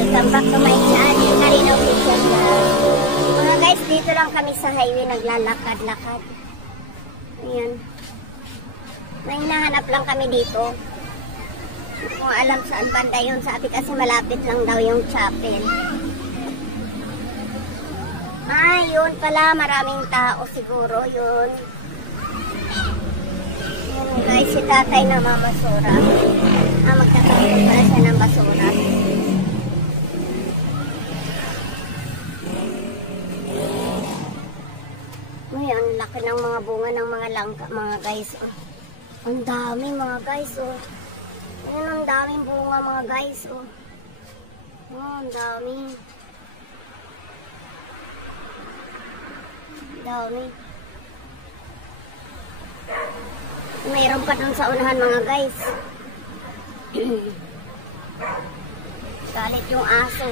Welcome back to my channel, Karina Official Vlog. Mga guys, dito lang kami sa highway naglalakad-lakad. Ayan. May hinahanap lang kami dito. Kung alam saan banda yun, sabi kasi malapit lang daw yung chapel. Yun pala, maraming tao siguro yun. Yun guys, si tatay na mamasura. Magtatapos pala siya ng basura. Ang laki ng mga bunga ng mga langka, mga guys. Ang dami mga guys. Ayan, ang daming bunga mga guys. Ang dami. Dami. Mayroon pa dun sa unahan mga guys. Galit yung aso.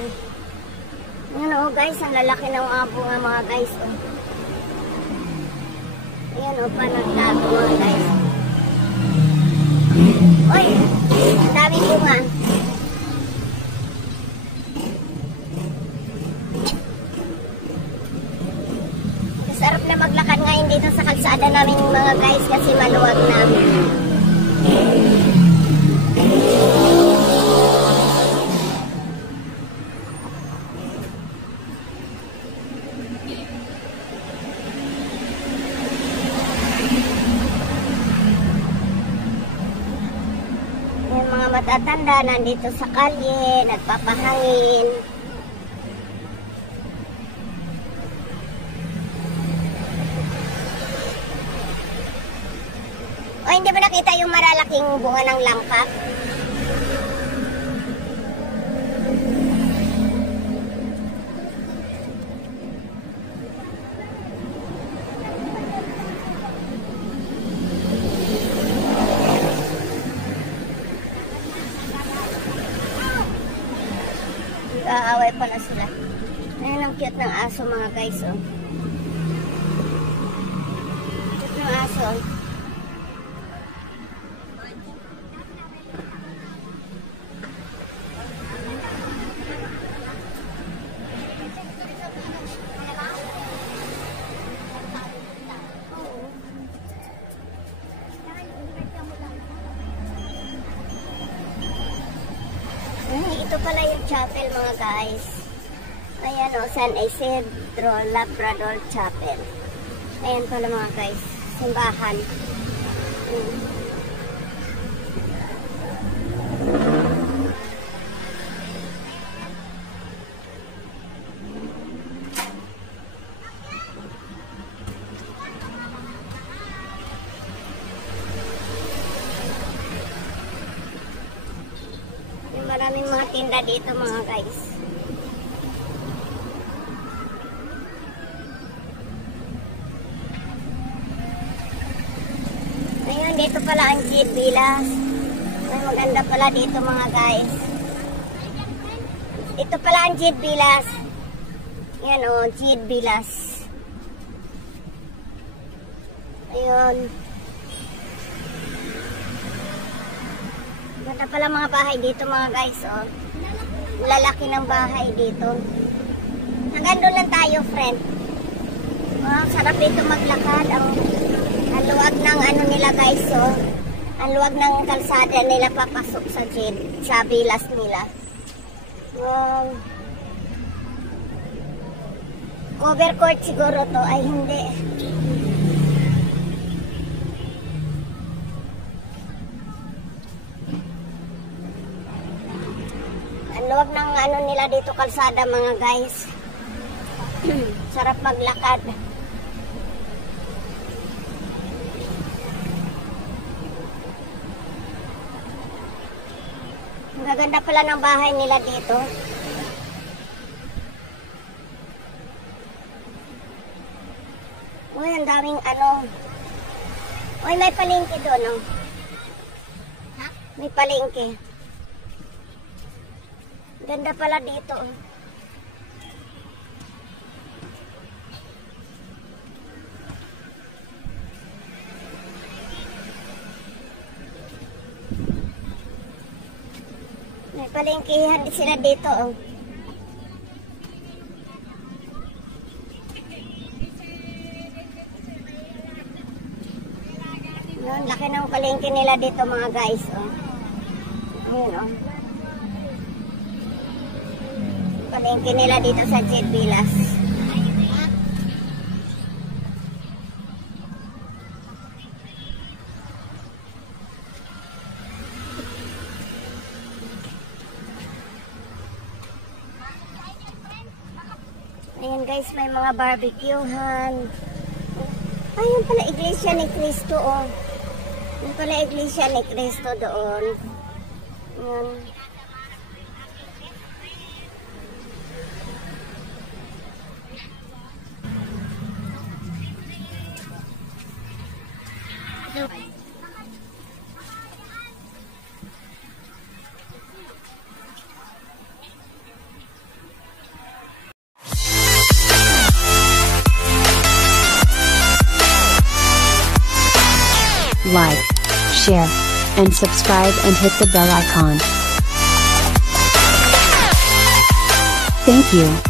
Ayan guys, ang lalaki ng mga bunga mga guys. Ayan pa nagtago mga guys. Uy! Ang dami bunga. Sarap na maglakad ngayon dito sa kalsada namin mga guys kasi maluwag namin. Matatanda nandito sa kalye, nagpapahangin. Hindi ba nakita yung malalaking bunga ng langka? Aaway pala sila. Ayan ang cute ng aso mga guys. Cute ng aso. Ito pala yung chapel mga guys. Ayan San Isidro Labrador Chapel. Ayan pala mga guys, simbahan. Maraming mga tinda dito mga guys. Ayun, dito pala ang Jade Villas. May maganda pala dito mga guys. Ito pala ang Jade Villas. Yan Jade Villas. Ayun. Ganda pala mga bahay dito mga guys. Lalaki ng bahay dito. Hanggang doon lang tayo friend. Sarap dito maglakad. Ang luwag ng ano nila guys. Ang luwag ng kalsada nila papasok sa villas nila. Cover court siguro to. Ay hindi. Luwag ng ano nila dito kalsada mga guys. Sarap maglakad. Ang gaganda pala ng bahay nila dito. Uy, ang daming ano. Uy, may palengke doon. May palengke. Ganda pala dito. May palengkehan din sila dito. Yun, laki ng palengke nila dito mga guys. Ayun, palengke nila dito sa Jet Villas. Ayan guys, may mga barbecuehan. Ayun pala, Iglesia ni Cristo, oh. Ayun pala, Iglesia ni Cristo doon. Ayan. Like, share, and subscribe and hit the bell icon. Thank you.